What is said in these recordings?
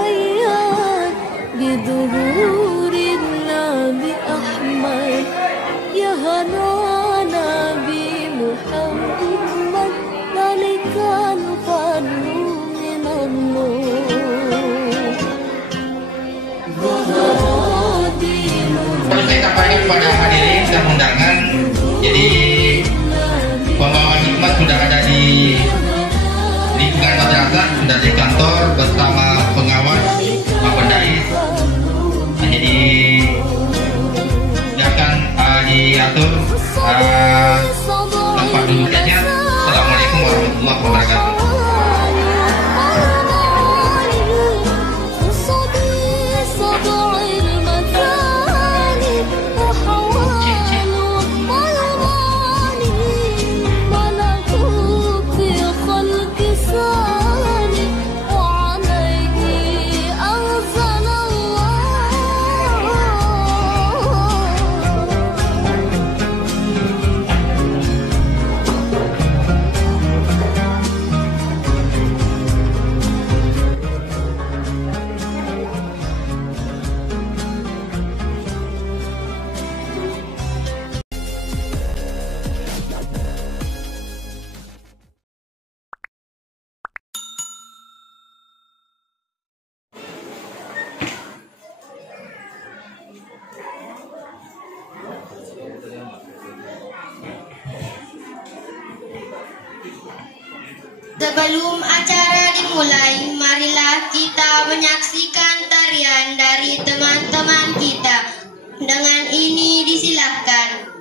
أياد بظهور النبي أحمد يا هنانا بمحمد ذلك الفضل من الله ظهر دين Kita pakai kepada hadirin dan undangan. Jadi pembawa hikmat sudah ada di lingkungan madrasah, sudah di kantor bersama pengawas Pak Pendais. Jadi silakan diatur tempat duduknya. Assalamualaikum warahmatullahi wabarakatuh. Sebelum acara dimulai, marilah kita menyaksikan tarian dari teman-teman kita. Dengan ini disilahkan.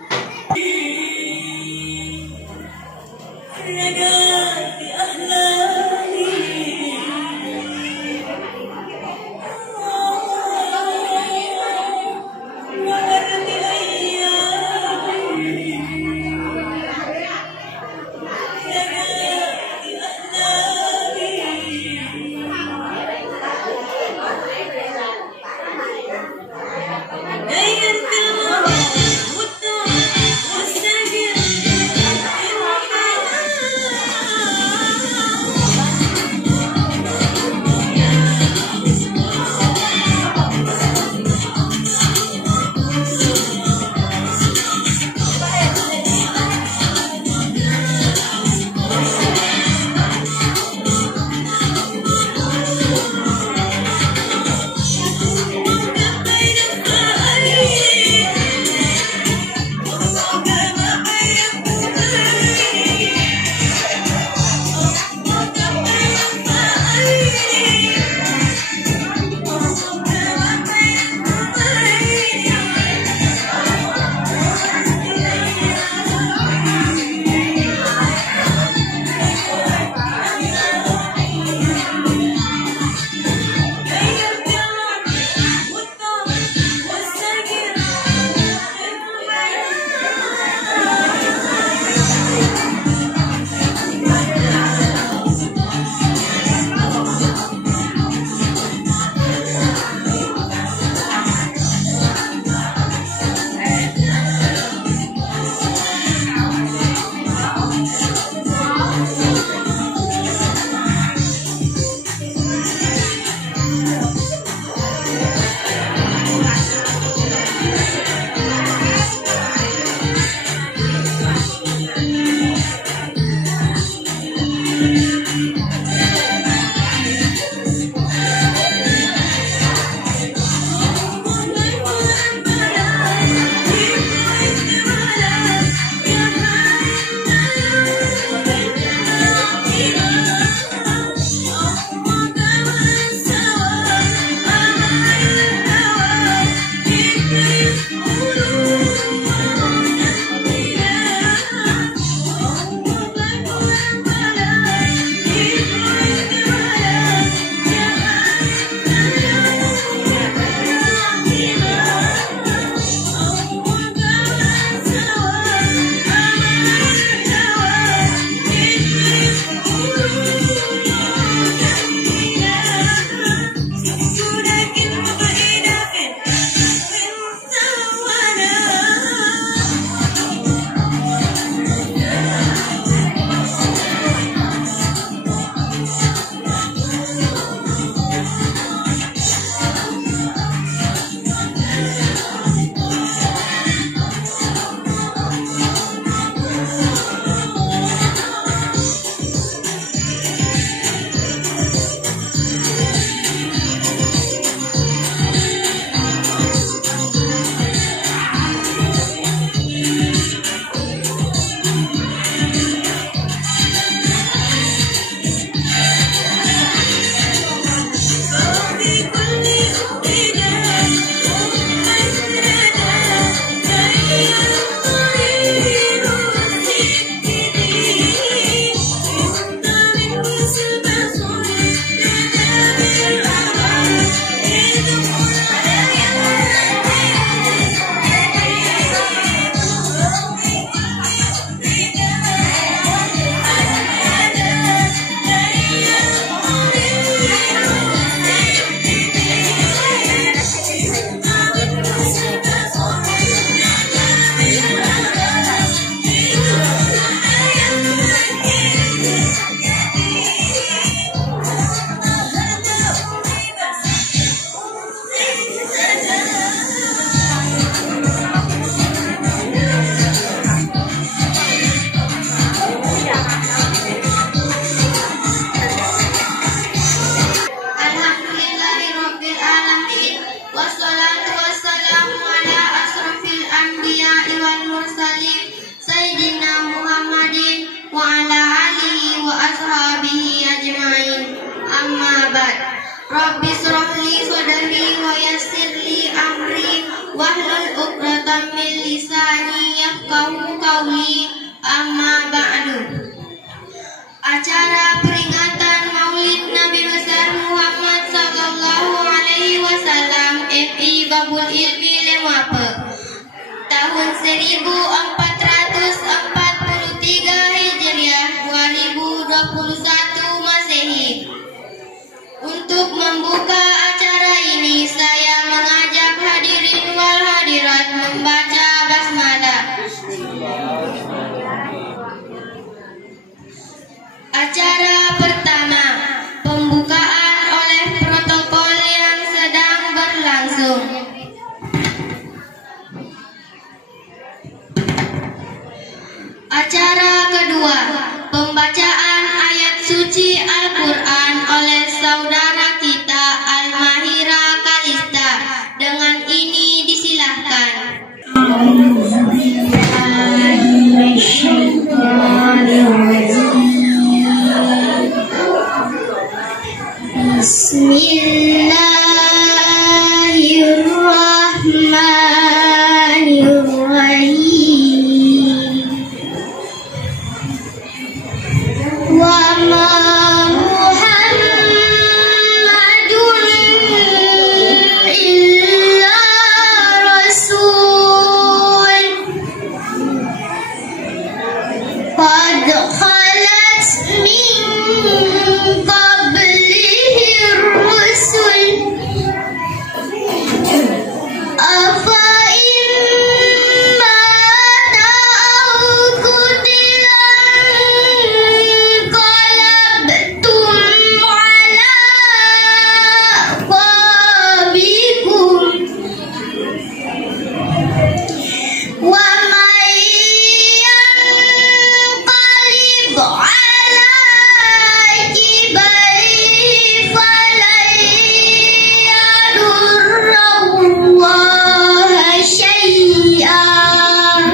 Babul Ilmi Lemape tahun 1443 Hijriah 2021 Masehi. Untuk membuka acara ini saya mengajak hadirin wal hadirat membaca basmalah. Acara pertama, pembukaan oleh protokol yang sedang berlangsung. Acara kedua, pembacaan ayat suci Al-Quran oleh saudara kita Al-Mahira Kalista. Dengan ini disilahkan. Bismillahirrahmanirrahim. Wa ma Muhammadun illa rasul qad khalat min qablihi ar-rusul afa imma ta'udilan qalabtum ala aqabikum wa may yanqalib ala aqibaihi falan yadurrallaha syai'an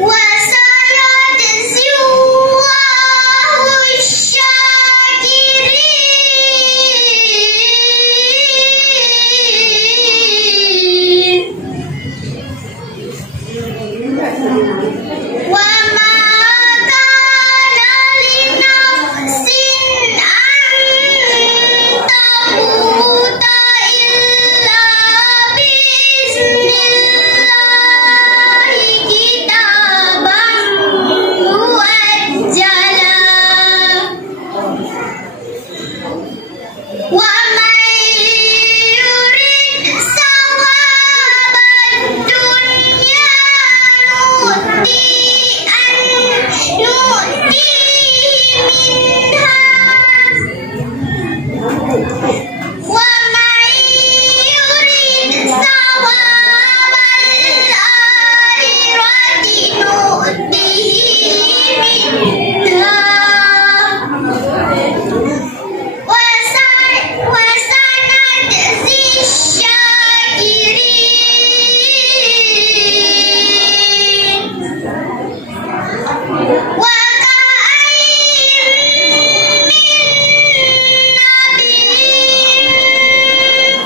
wa sayajzi Allahu asy-syakirin. Wa ma kana li nafsin an tamuta illa biiznillah kitaban muajjala wa man yurid sawabad dunya nu'tihi minha wa man yurid sawabal akhirati nu'tihi minha wa sanajzi syakirin. Wa ka'ayyin min nabiyyin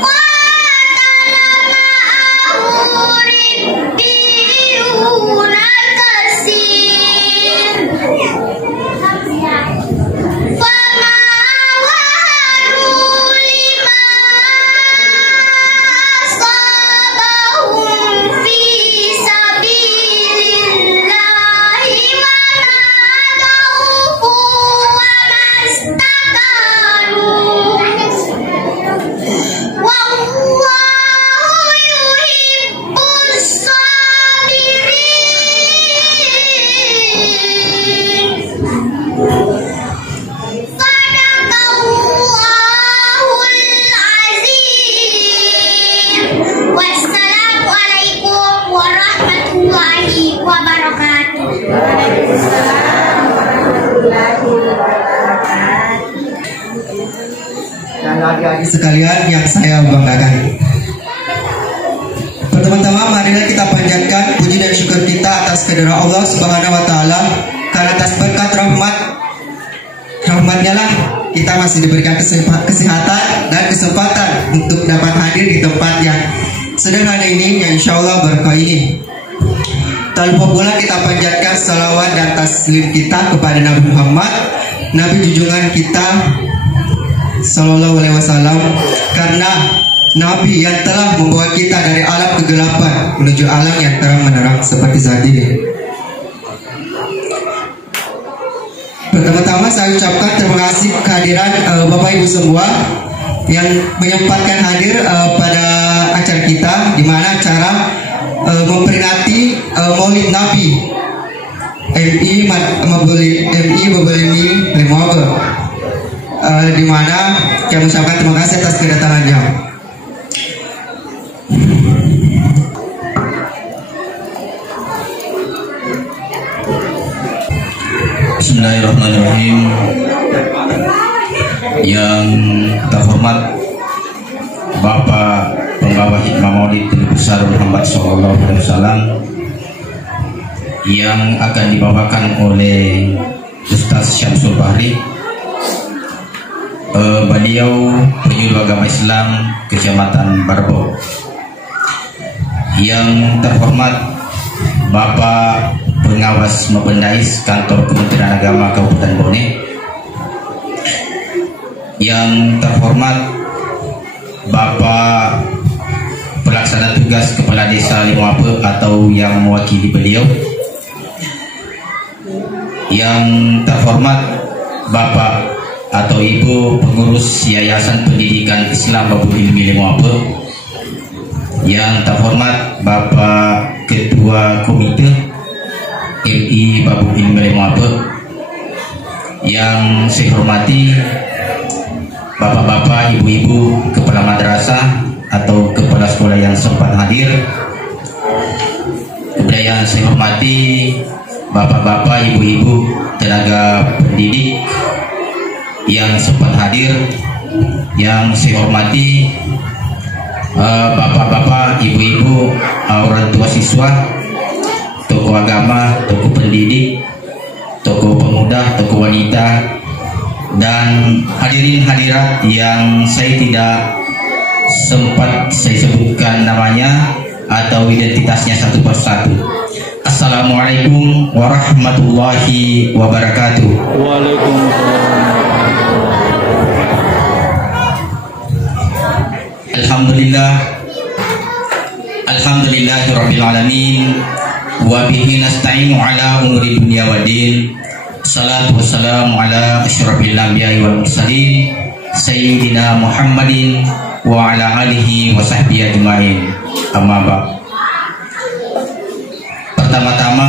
qatala ma'ahu ribbiyuna katsir fama wahanu lima asabahum fi sabilillahi wa ma khawfu wa mastakanu wallahu yuhibbus sabirin. Sadaqallahul azim. Wassalamualaikum warahmatullahi wabarakatuh. Dan adik-adik sekalian yang saya banggakan, pertama-tama marilah kita panjatkan puji dan syukur kita atas kehadirat Allah Subhanahu wa taala, karena atas berkat rahmatnya lah kita masih diberikan kesehatan dan kesempatan untuk dapat hadir di tempat yang sederhana ini, yang insya Allah berkah ini. Tak lupa pula kita panjatkan salawat dan taslim kita kepada Nabi Muhammad, Nabi junjungan kita Sallallahu Alaihi Wasallam, karena Nabi yang telah membawa kita dari alam kegelapan menuju alam yang terang menerang seperti saat ini. Pertama-tama saya ucapkan terima kasih kehadiran Bapak Ibu semua yang menyempatkan hadir pada acara kita, di mana acara memperingati Maulid Nabi MI Babulimi Lemobe, di mana kami mengucapkan terima kasih atas kedatangannya. Bismillahirrahmanirrahim. Yang terhormat Bapak Pembawa Hikmah Maulid Nabi besar Muhammad SAW yang akan dibawakan oleh Ustaz Syamsul Bahri, beliau penyuluh agama Islam Kecamatan Barbo. Yang terhormat Bapak Pengawas Mapendais Kantor Kementerian Agama Kabupaten Bone. Yang terhormat Bapak Pelaksana Tugas Kepala Desa Limoape atau yang mewakili beliau. Yang terhormat Bapak atau Ibu Pengurus Yayasan Pendidikan Islam Babul Ilmi Limoape. Yang terhormat Bapak Ketua Komite MI Babul Ilmi Limoape. Yang saya hormati Bapak-bapak, ibu-ibu, kepala madrasah atau kepala sekolah yang sempat hadir. Kemudian yang saya hormati Bapak-bapak, ibu-ibu, tenaga pendidik yang sempat hadir. Yang saya hormati Bapak-bapak, ibu-ibu, orang tua siswa, tokoh agama, tokoh pendidik, tokoh pemuda, tokoh wanita, dan hadirin hadirat yang saya tidak sempat saya sebutkan namanya atau identitasnya satu persatu. Assalamualaikum warahmatullahi wabarakatuh. Waalaikumsalam. Alhamdulillahirabbil alamin wa bihi nasta'inu ala umuri dunya waddin. Salatu wassalamu ala asyrafil anbiya'i wal mursalin sayyidina Muhammadin wa ala alihi wa sahbihi ajma'in. Amma ba'd. Pertama-tama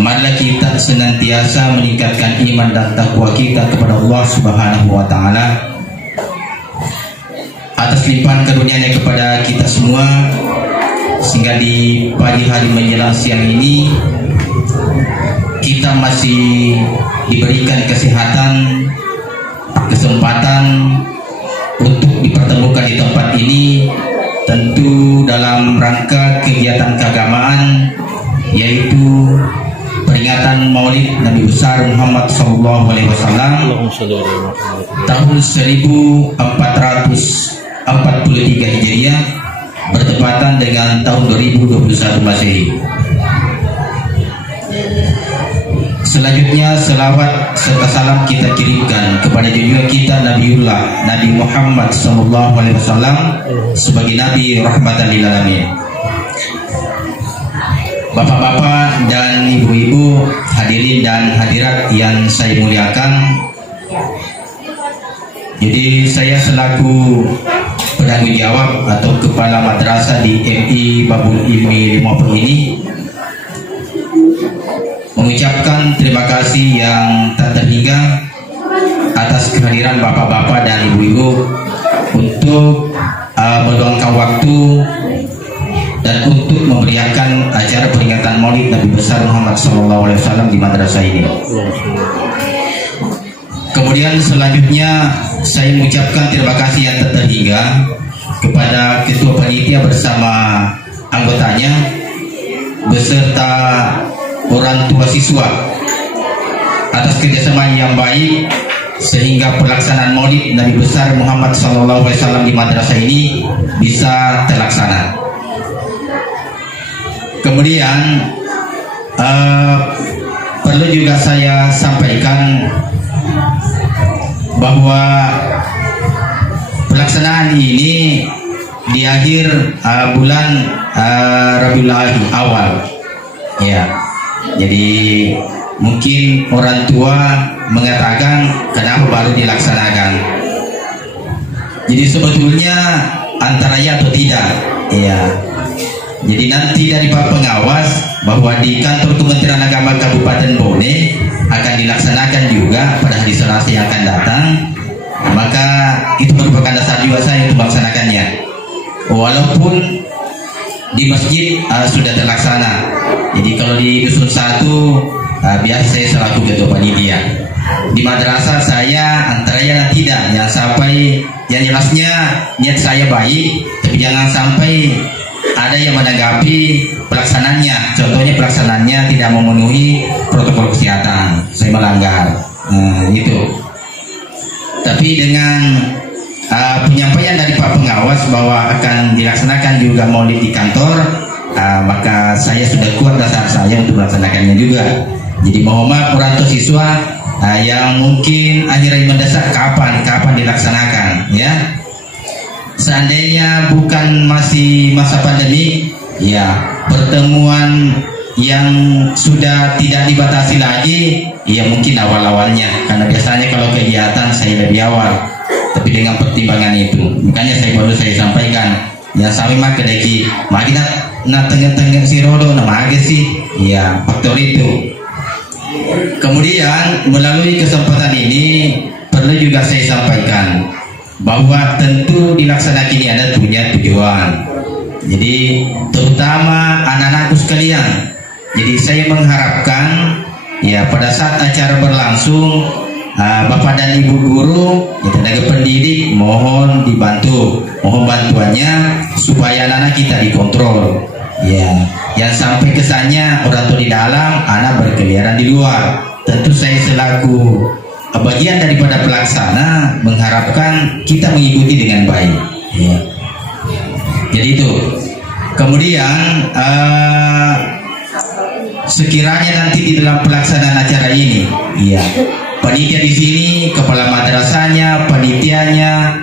marilah kita senantiasa meningkatkan iman dan takwa kita kepada Allah Subhanahu wa taala atas limpahan karunia-Nya kepada kita semua, sehingga di pagi hari menjelang siang ini kita masih diberikan kesehatan, kesempatan untuk dipertemukan di tempat ini, tentu dalam rangka kegiatan keagamaan, yaitu peringatan Maulid Nabi besar Muhammad SAW tahun 1443 Hijriah bertepatan dengan tahun 2021 Masehi. Selanjutnya selawat serta salam kita kirimkan kepada junjungan kita Nabiullah Nabi Muhammad SAW sebagai Nabi rahmatan lil alamin. Bapak-bapak dan ibu-ibu, hadirin dan hadirat yang saya muliakan. Jadi saya selaku penanggung jawab atau kepala madrasah di MI Babul Ilmi Limoape ini mengucapkan terima kasih yang tak terhingga atas kehadiran bapak-bapak dan ibu-ibu untuk meluangkan waktu dan untuk memberiakan acara peringatan Maulid Nabi besar Muhammad SAW di madrasah ini. Kemudian selanjutnya saya mengucapkan terima kasih yang tak terhingga kepada ketua panitia bersama anggotanya beserta orang tua siswa atas kerjasama yang baik sehingga pelaksanaan Maulid Nabi besar Muhammad SAW di madrasah ini bisa terlaksana. Kemudian perlu juga saya sampaikan bahwa pelaksanaan ini di akhir bulan Rabiul Awal. Ya, jadi mungkin orang tua mengatakan kenapa baru dilaksanakan. Jadi sebetulnya antara ya atau tidak. Ya. Jadi nanti dari Pak Pengawas bahwa di kantor Kementerian Agama Kabupaten Bone akan dilaksanakan juga pada hari Selasa yang akan datang. Maka itu merupakan dasar juga saya untuk melaksanakannya. Walaupun di masjid sudah terlaksana. Jadi kalau di dusun 1 biasa saya selaku ketua panitia. Di madrasah saya antara ya dan tidak. Yang sampai yang jelasnya niat saya baik, tapi jangan sampai ada yang menanggapi pelaksanaannya. Contohnya pelaksanaannya tidak memenuhi protokol kesehatan, saya melanggar. Itu. Tapi dengan penyampaian dari Pak Pengawas bahwa akan dilaksanakan juga maulid di kantor, maka saya sudah kuat dasar saya untuk melaksanakannya juga. Jadi mohon maaf orang tua siswa yang mungkin akhirnya mendesak kapan dilaksanakan, ya. Seandainya bukan masih masa pandemi, ya pertemuan yang sudah tidak dibatasi lagi, ya mungkin awal-awalnya, karena biasanya kalau kegiatan saya lebih awal. Tapi dengan pertimbangan itu, makanya saya sampaikan, ya sampai maka deki, makina na tengah-tengah si rodo nama aja sih, ya faktor itu. Kemudian melalui kesempatan ini perlu juga saya sampaikan bahwa tentu dilaksanakan ini ada punya tujuan. Jadi terutama anak-anakku sekalian. Jadi saya mengharapkan ya pada saat acara berlangsung Bapak dan Ibu guru, ya, tenaga pendidik mohon dibantu, mohon bantuannya supaya anak-anak kita dikontrol. Ya, yang sampai kesannya orang tua di dalam, anak berkeliaran di luar. Tentu saya selaku bagian daripada pelaksana mengharapkan kita mengikuti dengan baik. Ya. Jadi itu. Kemudian sekiranya nanti di dalam pelaksanaan acara ini, ya, panitia di sini, kepala madrasahnya, panitianya,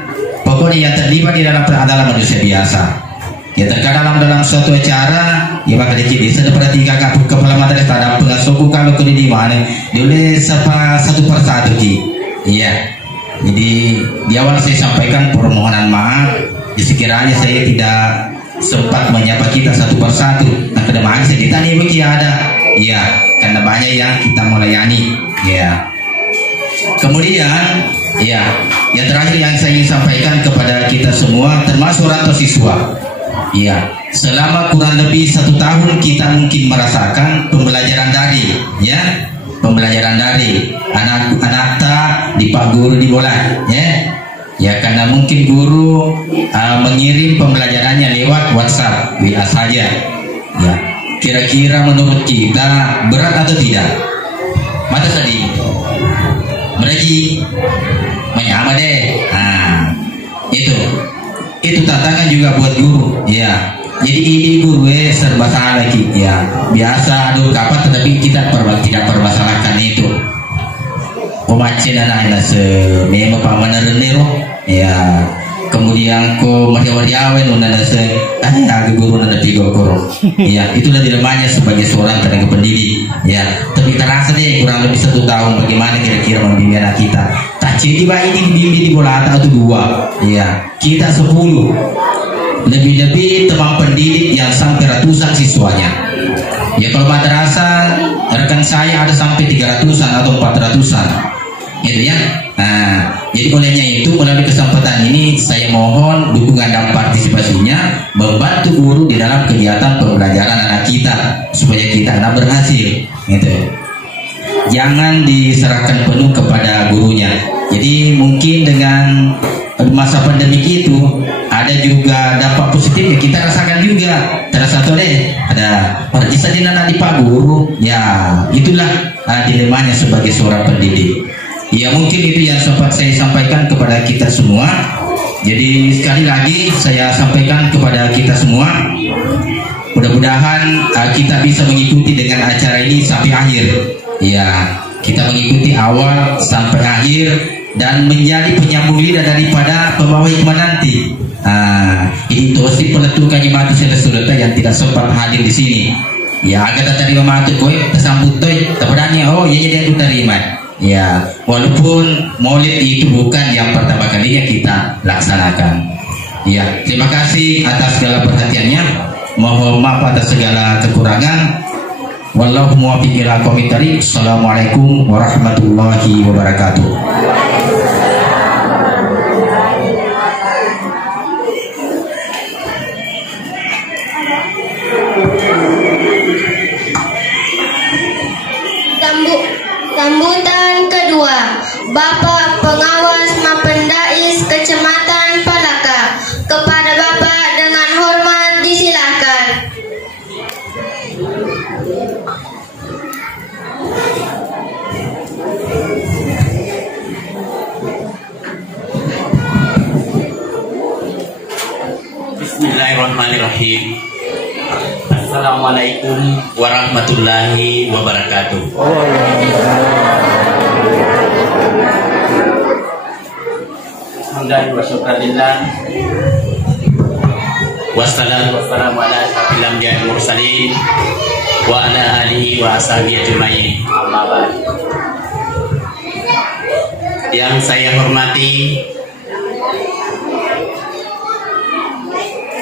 pokoknya yang terlibat di dalam adalah manusia biasa. Ya terkadang dalam suatu acara, ya maka dikit sudah perhatikan kepala madrasah dalam pengasuhku kalau ke di mana, dia boleh satu persatu ki. Iya. Jadi di awal saya sampaikan permohonan maaf, sekiranya saya tidak sempat menyapa kita satu persatu. Nah kedepannya saya ditanya bagi ada, iya, karena banyak yang kita melayani, ya. Kemudian, ya, yang terakhir yang saya ingin sampaikan kepada kita semua, termasuk orang tua siswa. Ya, selama kurang lebih 1 tahun kita mungkin merasakan pembelajaran daring, ya, pembelajaran daring. Anak tak di Pak Guru di bola, ya, ya karena mungkin guru mengirim pembelajarannya lewat WhatsApp, WA saja. Ya, kira-kira menurut kita berat atau tidak? Mata tadi, mereka menyama deh. Nah, itu tantangan juga buat guru, ya. Jadi ini guru serba salah lagi, ya. Biasa aduh kapan, tetapi kita tidak permasalahkan itu. Pemacin anak-anak memang pamanah nero, ya. Kemudian ko meriawen nunda se, agak guru nanda tiga koro, ya. Itulah dilemanya sebagai seorang tenaga pendidik, ya. Tapi terasa deh kurang lebih 1 tahun bagaimana kira-kira membimbing anak kita. Tak jadi baik ini dibimbing di bola atau 2, ya. Kita 10, lebih-lebih teman pendidik yang sampai ratusan siswanya. Ya kalau madrasah rekan saya ada sampai 300-an atau 400-an, gitu ya. Nah, jadi olehnya itu melalui kesempatan ini saya mohon dukungan dan partisipasinya membantu guru di dalam kegiatan pembelajaran anak kita supaya kita anak berhasil, gitu. Jangan diserahkan penuh kepada gurunya. Jadi mungkin dengan masa pandemi itu ada juga dampak positifnya kita rasakan juga. Terasa tuh deh ada perisa di nana di Pak Guru, ya itulah dilemanya sebagai seorang pendidik. Ya mungkin itu yang sempat saya sampaikan kepada kita semua. Jadi sekali lagi saya sampaikan kepada kita semua, mudah-mudahan kita bisa mengikuti dengan acara ini sampai akhir. Ya, kita mengikuti awal sampai akhir dan menjadi penyambung lidah daripada pembawa hikmah nanti. Ini terus jadi peletukan jemaat saudara yang tidak sempat hadir di sini. Ya, agak tadi mematu kowe tersambut toy, terberani oh iya dia itu terima. Ya, walaupun Maulid itu bukan yang pertama kalinya kita laksanakan. Ya, terima kasih atas segala perhatiannya. Mohon maaf atas segala kekurangan. Wallahu muwaffiq ila aqwamit thoriq. Assalamualaikum warahmatullahi wabarakatuh. Sambutan kedua, Bapak Pengawas Mapendais Kecamatan Palaka. Kepada Bapak dengan hormat disilakan. Bismillahirrahmanirrahim. Assalamualaikum warahmatullahi wabarakatuh. Alhamdulillah wa syukurillah. Wassalatu wassalamu ala asyrofil anbiya'i wal mursalin wa ala alihi wa ashabihi ajmain. Amma ba'd. Yang saya hormati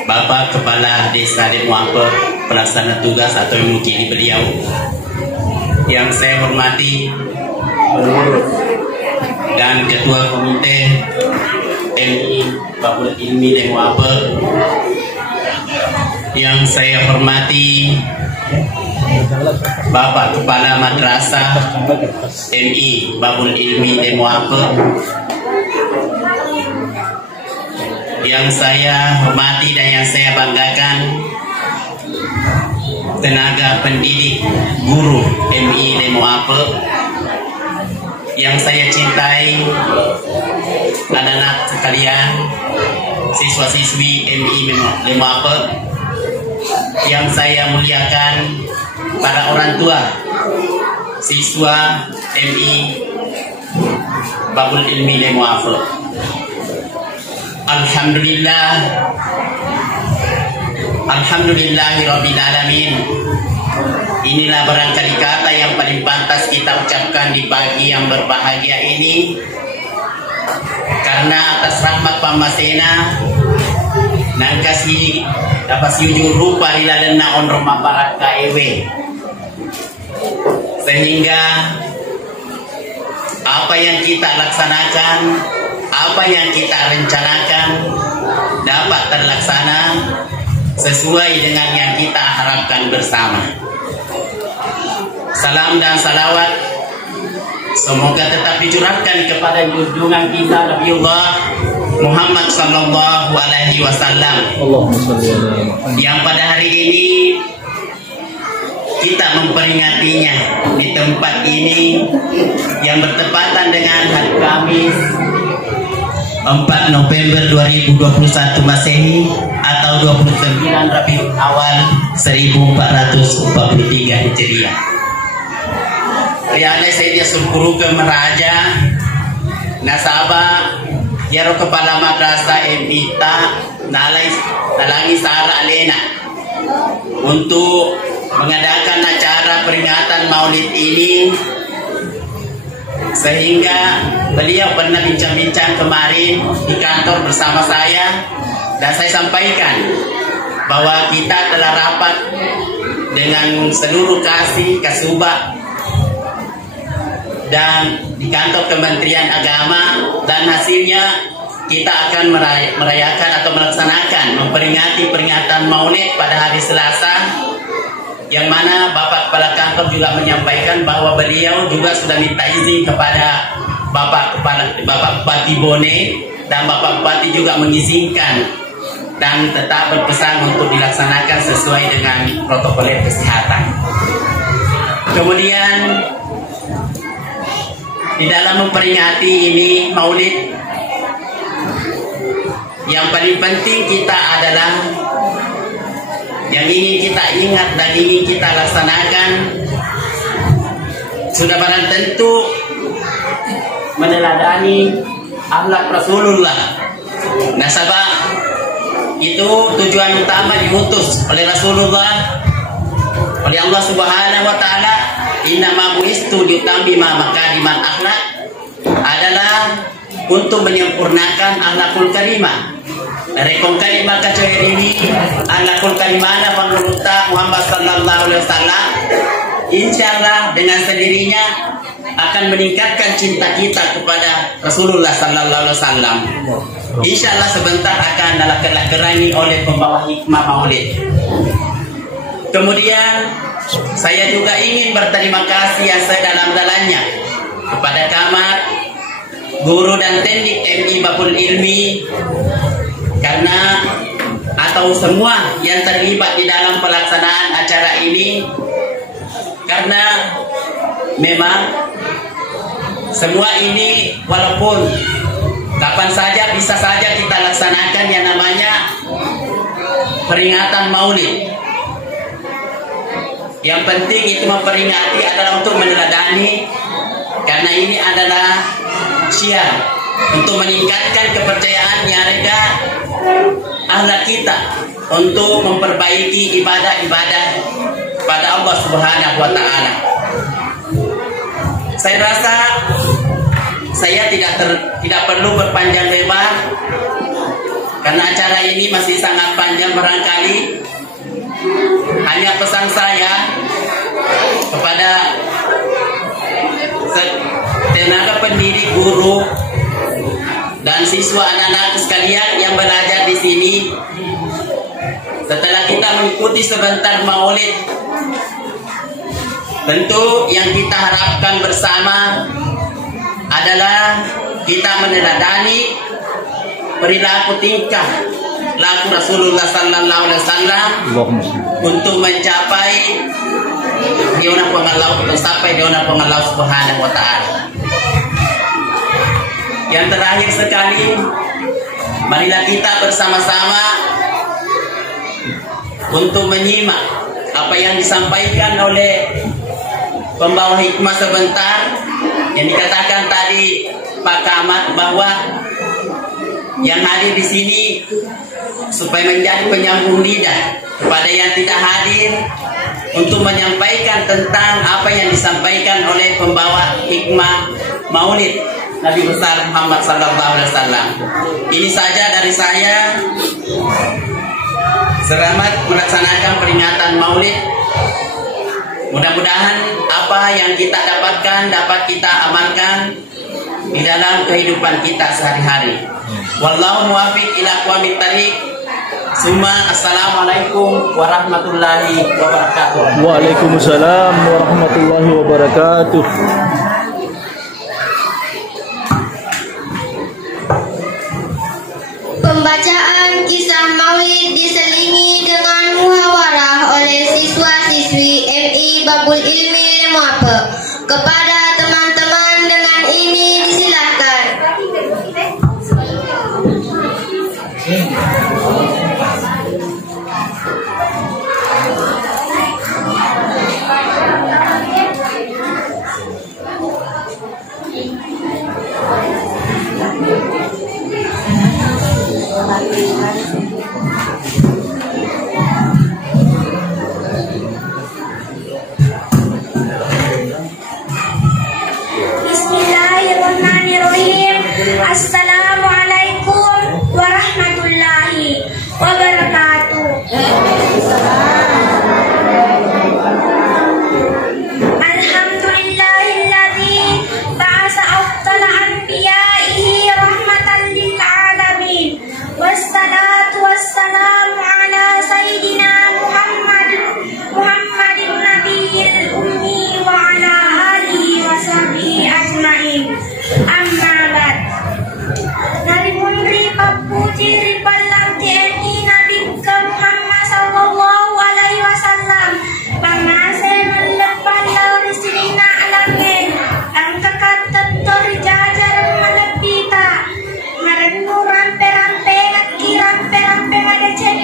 Bapak Kepala Desa Demoapel, pelaksana tugas atau yang mewakili beliau. Yang saya hormati dan Ketua Komite MI Babul Ilmi Demoapel. Yang saya hormati Bapak Kepala Madrasah MI Babul Ilmi Demoapel. Yang saya hormati dan yang saya banggakan tenaga pendidik guru MI Demoapel. Yang saya cintai anak-anak sekalian, siswa-siswi MI Demoapel. Yang saya muliakan para orang tua siswa MI Babul Ilmi Demoapel. Alhamdulillahirabbil alamin. Inilah barangkali kata yang paling pantas kita ucapkan di pagi yang berbahagia ini, karena atas rahmat pamasena nang kasih dapat siujur rupa lilalena on rumah barat KEW, sehingga apa yang kita laksanakan, apa yang kita rencanakan dapat terlaksana sesuai dengan yang kita harapkan bersama. Salam dan salawat semoga tetap dicurahkan kepada junjungan kita Nabiullah Muhammad sallallahu alaihi wasallam, yang pada hari ini kita memperingatinya di tempat ini yang bertepatan dengan hari Kamis 4 November 2021 Masehi atau 29 Rabiul Awal 1443 Hijriah. Riana saya sulkuru ke meraja nasabah yaro kepala madrasah MITA nalangi Sara Alena untuk mengadakan acara peringatan Maulid ini, sehingga beliau pernah bincang-bincang kemarin di kantor bersama saya, dan saya sampaikan bahwa kita telah rapat dengan seluruh kasubag dan di kantor Kementerian Agama, dan hasilnya kita akan merayakan atau melaksanakan memperingati peringatan Maulid pada hari Selasa, yang mana Bapak Kepala Kantor juga menyampaikan bahwa beliau juga sudah minta izin kepada Bapak Bupati Bone, dan Bapak Bupati juga mengizinkan dan tetap berpesan untuk dilaksanakan sesuai dengan protokol kesehatan. Kemudian di dalam memperingati ini Maulid, yang paling penting kita adalah yang ingin kita ingat dan ingin kita laksanakan sudah barang tentu meneladani akhlak Rasulullah. Nasabah itu tujuan utama diutus oleh Rasulullah, oleh Allah Subhanahu wa taala, innama buistu liutammima makarimal akhlak, adalah untuk menyempurnakan akhlakul karimah. Rekong kalimah kacoy ini akhlakul karimah panguluta Muhammad sallallahu alaihi wasallam, insyaallah dengan sendirinya akan meningkatkan cinta kita kepada Rasulullah sallallahu alaihi wasallam. Insyaallah sebentar akan dilakukan oleh pembawa hikmah maulid. Kemudian saya juga ingin berterima kasih yang sedalam-dalamnya kepada Kamar, guru dan teknik MI Babul Ilmi, karena atau semua yang terlibat di dalam pelaksanaan acara ini, karena memang semua ini walaupun kapan saja bisa saja kita laksanakan yang namanya peringatan maulid. Yang penting itu memperingati adalah untuk meneladani, karena ini adalah syiar untuk meningkatkan kepercayaan mereka ahlak kita untuk memperbaiki ibadah-ibadah pada Allah Subhanahu wa taala. Saya rasa saya tidak perlu berpanjang lebar karena acara ini masih sangat panjang barangkali. Hanya pesan saya kepada tenaga pendidik, guru dan siswa anak-anak sekalian yang belajar di sini, setelah kita mengikuti sebentar maulid, tentu yang kita harapkan bersama adalah kita meneladani perilaku tingkah laku Rasulullah sallallahu alaihi wasallam untuk mencapai diona pengalau, untuk sampai diona pengalau Subhanahu wa taala. Yang terakhir sekali, marilah kita bersama-sama untuk menyimak apa yang disampaikan oleh pembawa hikmah sebentar, yang dikatakan tadi Pak Kamat, bahwa yang hadir di sini supaya menjadi penyambung lidah kepada yang tidak hadir untuk menyampaikan tentang apa yang disampaikan oleh pembawa hikmah maulid Nabi besar Muhammad sallallahu alaihi wasallam. Ini saja dari saya. Selamat melaksanakan peringatan maulid. Mudah-mudahan apa yang kita dapatkan dapat kita amalkan di dalam kehidupan kita sehari-hari. Wallahu muwaffiq ila aqwamit thariq. Summa assalamualaikum warahmatullahi wabarakatuh. Waalaikumsalam warahmatullahi wabarakatuh. Pembacaan kisah maulid diselingi dengan muhawarah oleh siswa-siswi MI Babul Ilmi Lemuape. Kepada teman-teman dengan ini disilahkan. Bismillahirrahmanirrahim. Assalamualaikum warahmatullahi wabarakatuh. Alhamdulillahilladzi ba'asa afdal anbiya'ihi rahmatan lil alamin. Wassalatu wassalamu ala sayyidina Muhammadin nabiyil ummi wa ala alihi wa sahbihi ajma'in. Amma ba'd. Nari mundri papuji ripalam TNI Nabi Muhammad sallallahu alaihi wasallam. Pangasen melepan lauri sinina alamin. Angkakat tentor jajar malapita. Marengu rampe-rampe ngaki rampe-rampe ngadecek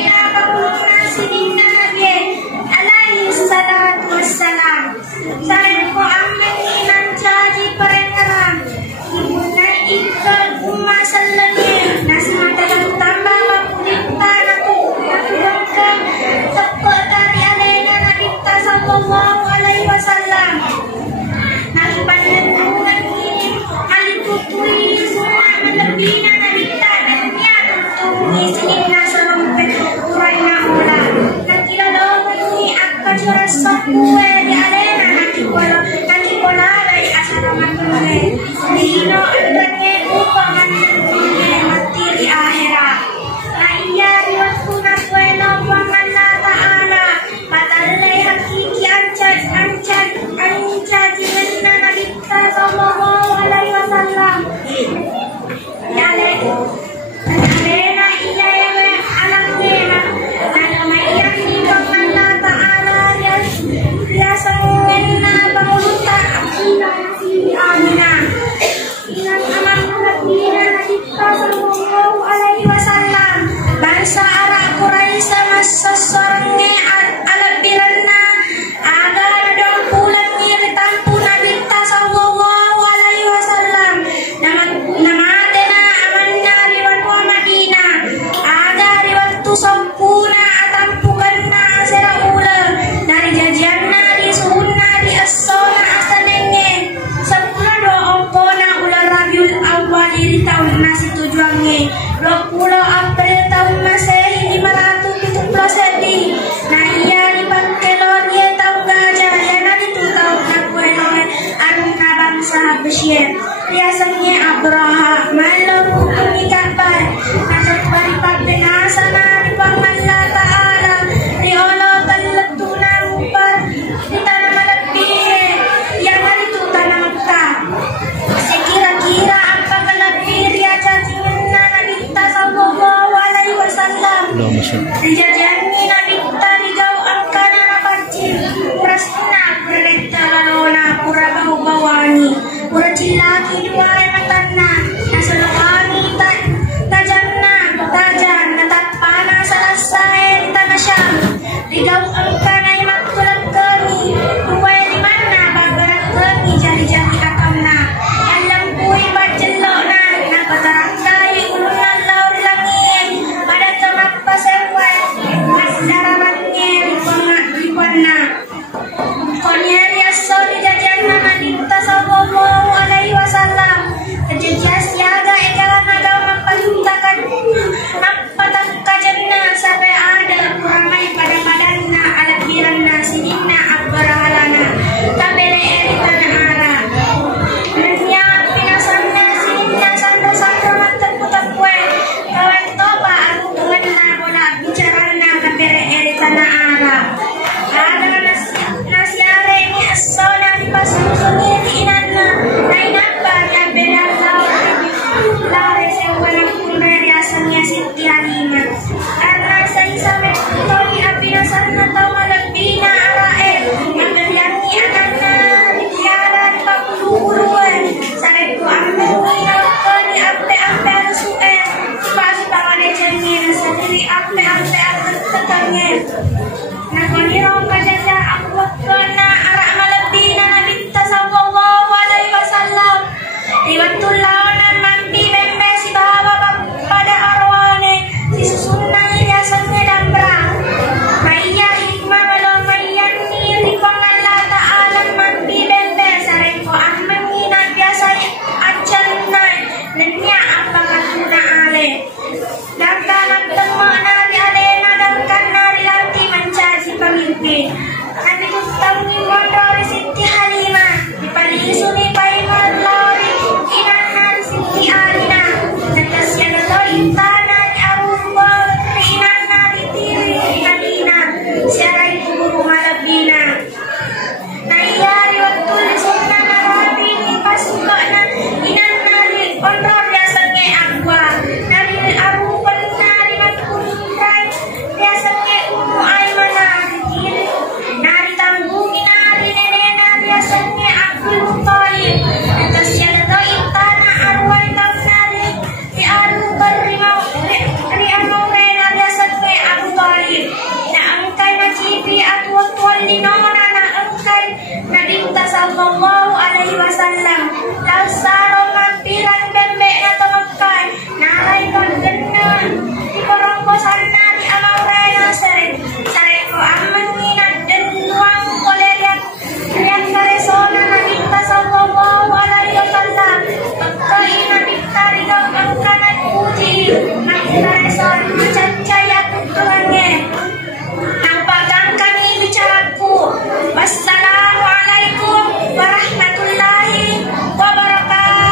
Alena iya yang anaknya namanya di Allah Ta'ala dia sengena banguta amina ingat aman nabiina kita sallallahu alaihi wasallam bangsa Arab Quraisy masa sorangnya alabiranna aga nadong pulang ni tampu nabi ta sallallahu alaihi wasallam namatena amanna riwan wa madina aga riwan tu sampuna atampukanna asera ula dari jajanna di suhunna di assona asanenge sepuluh dua ompona ular Rabiul Awal di tahun nasi tujuannya 20 April tahun Masehi 570 nah iya di Pangkelonye tahun gajah dan nanti tu tahun nakueloe anuna bangsa Habesyir biasanya Abraha malam pemikapan nasab baripat penasana di Pangalla Ta'ala di Allah talatuna upar di tanah malapih yang nanti tu tanah Mekah sekira-kira apa kelebih dia cacinganna Nabi kita sallallahu alaihi wasallam dijajani Nabi kita digau angkana napacil prasna berleta lalona pura bau-bawani pura cilaki duai matanna nasalawani tajanna tajan natat panas selesai di tanah Syam digau angkana imat kulak kami duai di mana bagaran kami jari-jari akamna alam kui bajelona napatarangai ulungan laur langit pada tamak pasewai asdaramannya lipanna konyari aso di jajanna Nabi sallallahu alaihi wasallam kejadian siaga ekalan agama mempalutakan napatakajanna sampai ada kuramai pada badanna alabiranna sinina abbarahalana tabele eri tanah arah dunia pinasanna sinina sandra-sandra mantan putakwe kawan toba aku tunganna bola bicarana tabele eri tanah arah ada nasiare ni asona di pasung-sungi di inanna nainapa yang beda lare sewana kunari asalnya Siti Halimah karena saya sampai toli api nasanna tau malabina arae yang beriani anana di tiara di pakuluruan sareku ambil kani ape-ape alusue pas pawane jengin sendiri ape-ape alutetangnya nah koniro kajaja aku kena arak malabina Nabi sallallahu alaihi wasallam riwatul lawanan mampi bembe si bawa pada arwane si susunai biasanya dambra maya hikmah walau maya niri pangalla ta'ala mampi bembe sareko amengina biasa acan nai nenya apa katuna ale dan kanak temana di alena dan kanari lanti mencaci pemimpin nanti kutangi mondori Siti Halimah dipalisuni paiman lori inana Siti Alina natasya lori tanah di arumbo inana di tiri inalina siarai kuburu malabina nayari waktu sunna narabi ni pasukana inana di ondor biasanya aqua nari arumban nari matkurai biasanya umu aimana di tiri nari tanggungi nari nenena biasanya Abdul Muttalib atas syarata intana arwai nari di arumban rimau rena biasanya Abu Talib na angkay na cipi at wal linona na angkay na dinta sallallahu alaihi wasallam lausaro magpilan bembe na tumagkay naray pagganna di korongkosan na di amaw rena sareko amang minag dan luang koleriat riyan karesona na dinta sallallahu alaihi wasallam pagkain na dinta rigaw ang kanan puji nagkareson macancay at tulangnya nampakkan kami bicaraku wassalamualaikum warahmatullahi wabarakatuh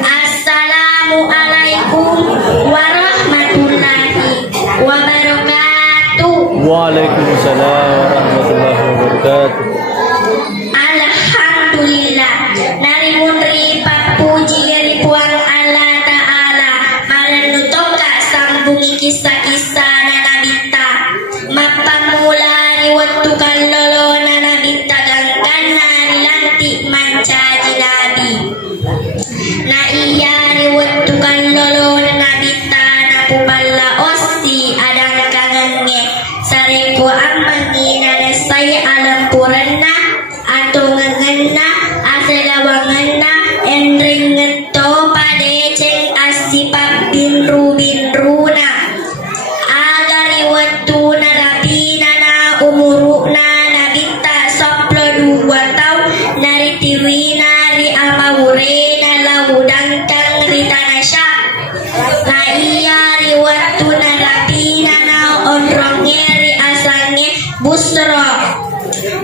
Assalamualaikum warahmatullahi wabarakatuh. Waalaikumsalam warahmatullahi wabarakatuh. Alhamdulillah, narimun papuji ribuan Allah Ta'ala, marenutoka sambungi kisah-kisah nanabita, mapamula riwatu kallolo nanabita gangkan narilanti mancaji nabi. Na iya riwatu kallolo nanabita napupala osi adang kangange, sariku amangi nanesay alam purana atau ngengena asalawanganna enring ngeto padeceng asipap binru-binruna agari waktu narapina na umuruna nabita soplo 2 tahun naritiwi nari amawure na laudang kang ritanasya na iya riwatu narapina na onronge ri asange busro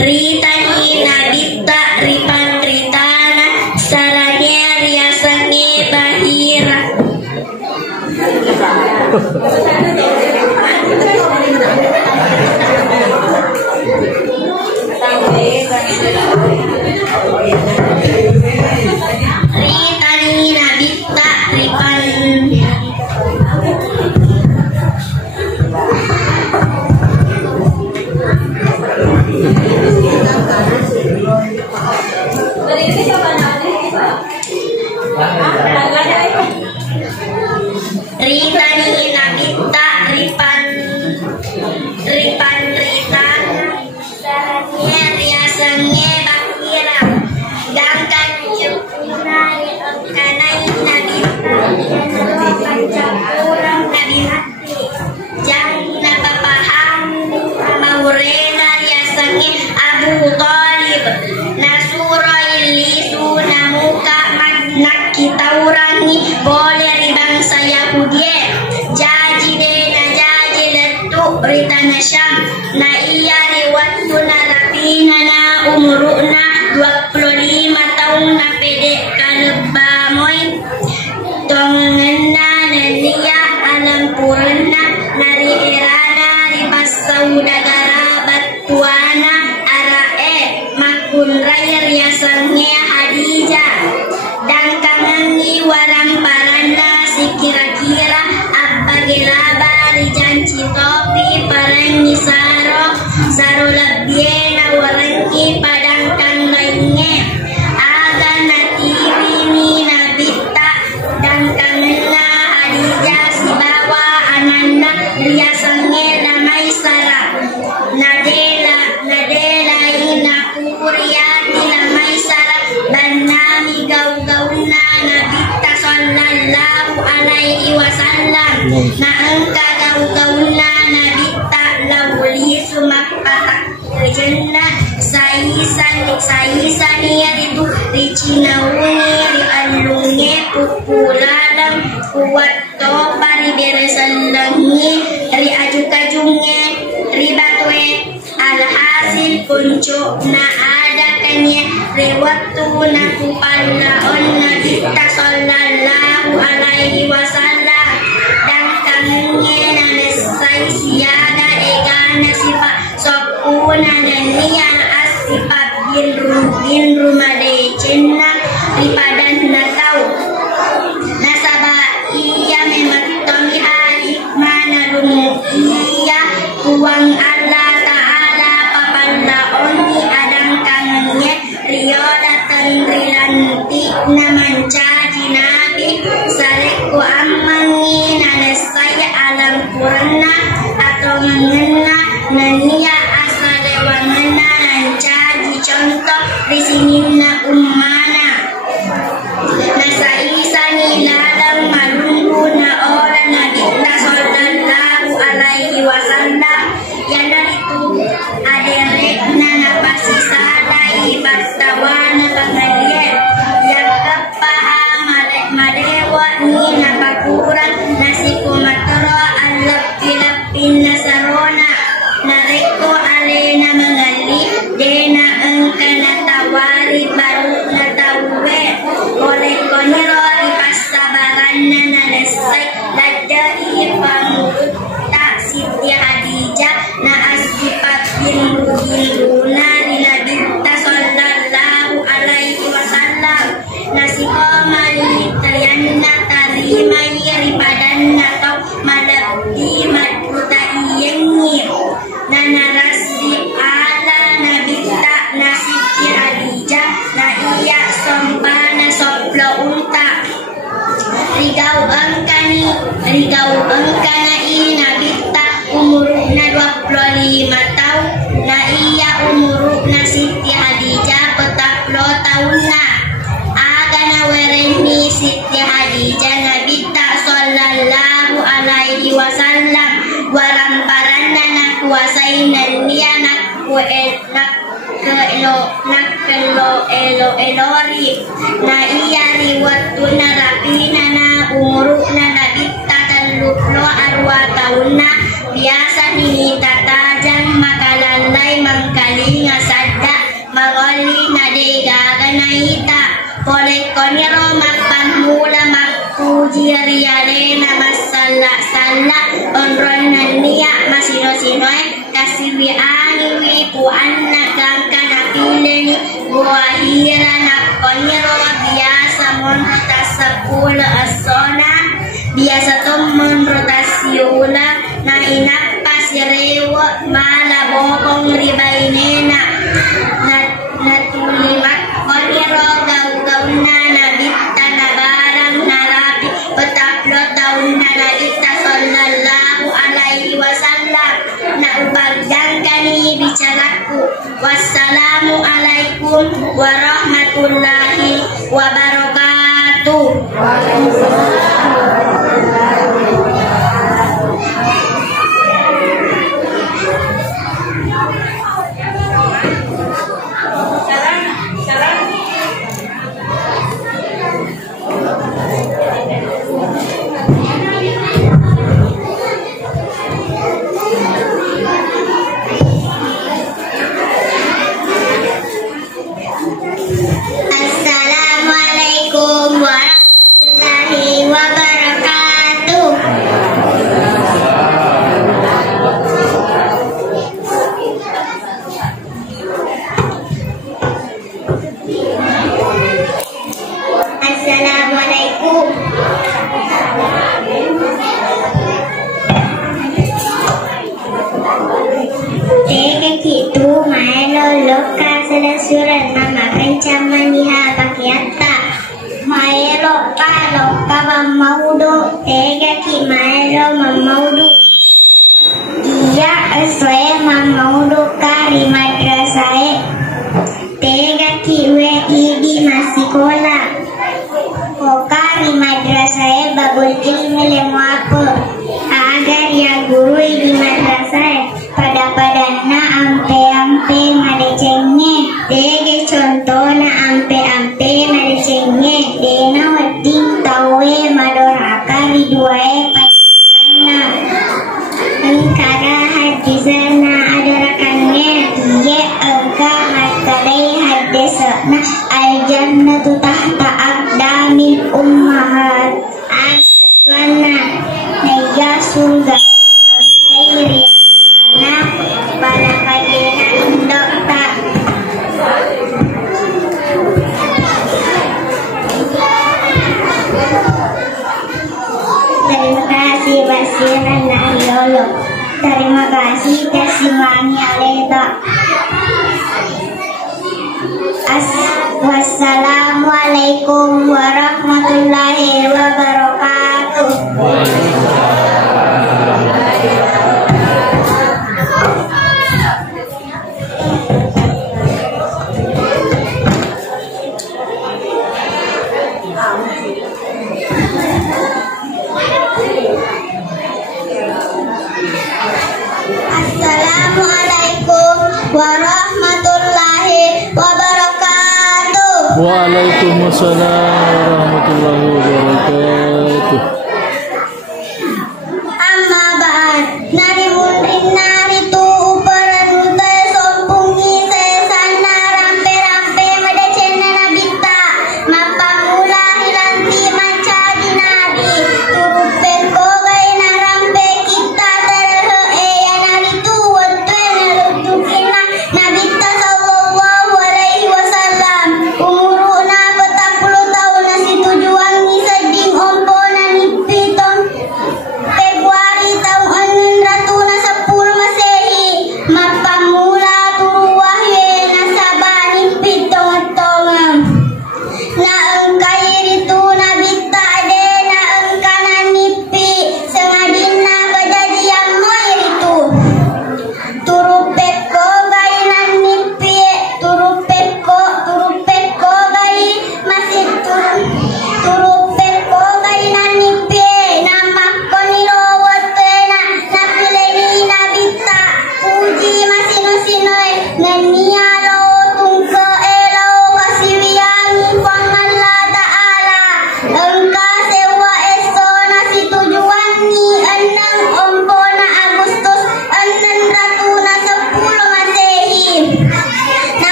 ritani nabita ripan ritana sarane riasange bahira. Ritani nabita ripan Ritani nabita ripan ritan sarangnya riasannya bakira gangkan yukunai engkanai nabita pancakurang nabi hati jahina papaham maurena riasannya Abu Thalib nasura ilisu namuka magnak kita urangi boleh bangsa Yahudi jaji dena jaji letuk ritana Syam na iya riwatu narapina na umuruna 25 tahun na pede kalebamoy tongena nania alam purna nari irana ribas saudagara batuana arae makun raya riasannya Hadijah dan kangangi waram parana si kira-kira abba gelaba rijanci topi parangi saro labiena warangi padang kang lainnya aga natiwi ni nabita dan kangenna Hadijah si bawa ananda riasannya damai sara nadela ina kuria dilamai sara banami gau-gauna nabita sallallahu alaihi wasallam na angka gau-gauna nabita lawli sumakpatak jannah saisan yaitu ricinaungi ri alunge pupulalam kuat to pari beresalangi ri aju-kajunge ri batwe alhasil kuncu na ada kanya rewaktu na kupalaon nabita sallallahu alaihi wasallam dan kaminya na nesai siaga egana sipa sopuna dan niya asipa bin rumade cenna ripadan na tau nasaba iya mematomi alif mana lumu iya uang Allah Ta'ala papalaoni adang kangennya rio datang rilanti na mancaji nabi sareku amangi na nesaya alam purna atau mengena nania asa dewa mena lancaji contoh di sini na Rigau engkana ina bitta umurna 25 tahun. Na iya umurna Siti Hadijah 40 tahunna. Agana wereni Siti Hadijah Nabita sallallahu alaihi wasallam waramparanna nak kuasainan dia nak elori na iya riwatuna rapina na umuruna Nabita 32 tahunna. Biasa ni tatajan makalalay mangkalinga sadda magoli na degaga na ita kolay koniro magpanmula magpujiriare na masala-sala onron na niya masino-sinoy kasiwiani wipuan na gangka na pili ni buwahira na koniro biasa monrotasapula asona biasa to monrotasyula na inakpas rewa malabokong ribainena natulimat koniro gaw-gaw na nabita na barang narapi 40 taon na nabita sallallahu alaihi wasallam na upagdan kani bicaraku. Wassalamu alaikum warahmatullahi wabarakatuh. Assalamualaikum warahmatullahi wabarakatuh. Assalamualaikum. Tega kitu maelo loka selasuran nama kencamaniha pakiata maelo palo papa maudo tega ki maelo mamaudo dia aswe mamaudo kari madrasae tega ki we di masikola kokari madrasae babul ilmi lemuapo agar ya guru di madrasae pada-padana ampe-ampe madecenge dege contona ampe-ampe madecenge dena wedding tawe madoraka riduae pasanna engkara hadisana adorakannya dia engka matadai hadisana aljannatu tahta aqdamil ummahat aswana nega surga khairi nah pada kajian dokter. Terima kasih Basiran Nahyolo. Terima kasih Kasimani Aleta. Wassalamualaikum warahmatullahi wabarakatuh. Assalamualaikum warahmatullahi wabarakatuh. Waalaikumsalam warahmatullahi wabarakatuh. Amma ba'd nari mundrin nari tu uparan te sompungi sesana rampe-rampe madacena nabita mapamula hilanti manca dinadi turupen kogai na rampe kita terhe ya nari tu wadwe nalutukina nabita sallallahu alaihi wasallam umuruna 40 tahun nasi tujuan ngisading ompo nani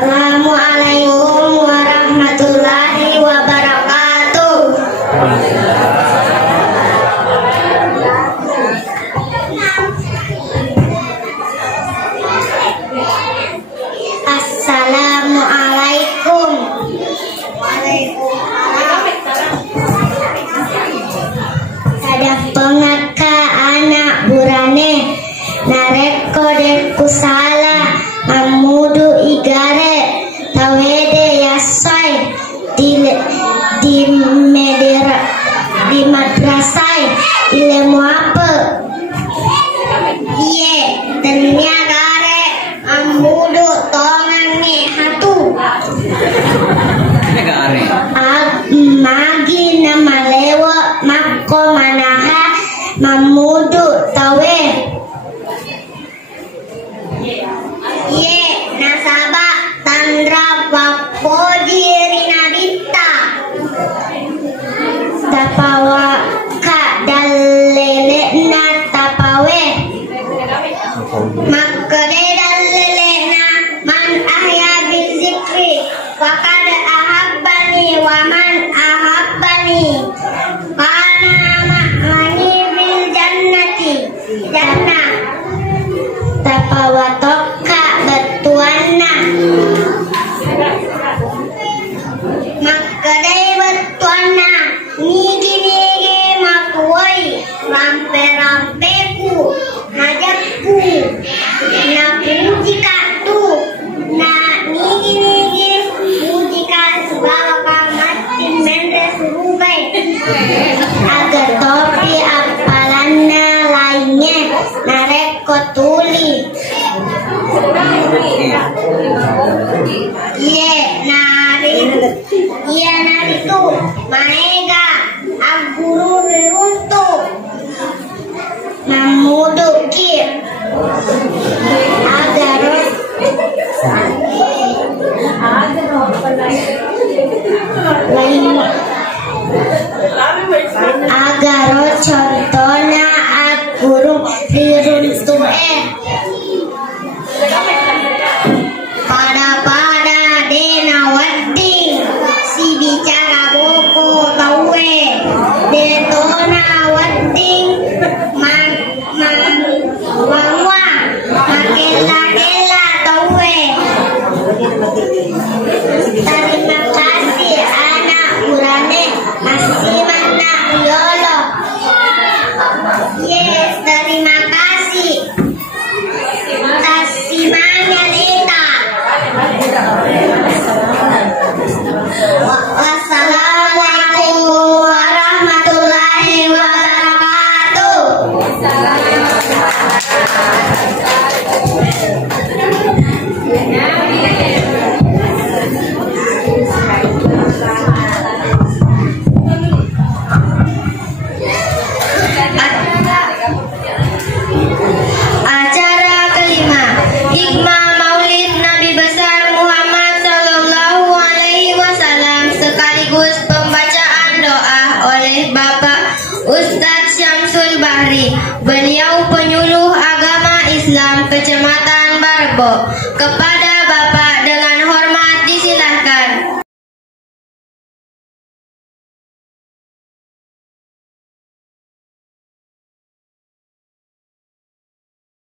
Assalamualaikum warahmatullahi wabarakatuh. Assalamualaikum. Ada pengaka anak burane nareko deku salah amudu igare tawede yasai di medera di madrasai ilmu apa iye tenya gare amudu tongange hatu magi nama lewa mako manaha mamudu tawe ye nasaba tandra wapoji rinabita tapawa ka dalele na tapawe makade dalele na man ahya bizikri fakad ahabbani wa man ahabbani kana ma'ani bil jannati jannah tapawatoka betuana makadai betuana nigi makuai rampe-rampeku hajatku na pujika tu na nigi pujika sebaka mati mendre surubai agar topi apalanna lainnya nareko tuli Iya nari tu maega aguru riruntu namuduki agaro contohna aguru riruntu pada dena wading si bicara boko tawe detona wading mangwa makela tawe. Terima kasih anak urane masih mana yolo. Yes, terima kasih. Kasih mana Lita. Wassalamualaikum warahmatullahi wabarakatuh. Acara kelima, hikmah Maulid Nabi besar Muhammad Sallallahu Alaihi Wasallam sekaligus pembacaan doa oleh Bapak Ustadz Syamsul Bahri. Beliau penyuluh agama Islam Kecamatan Barbo kepada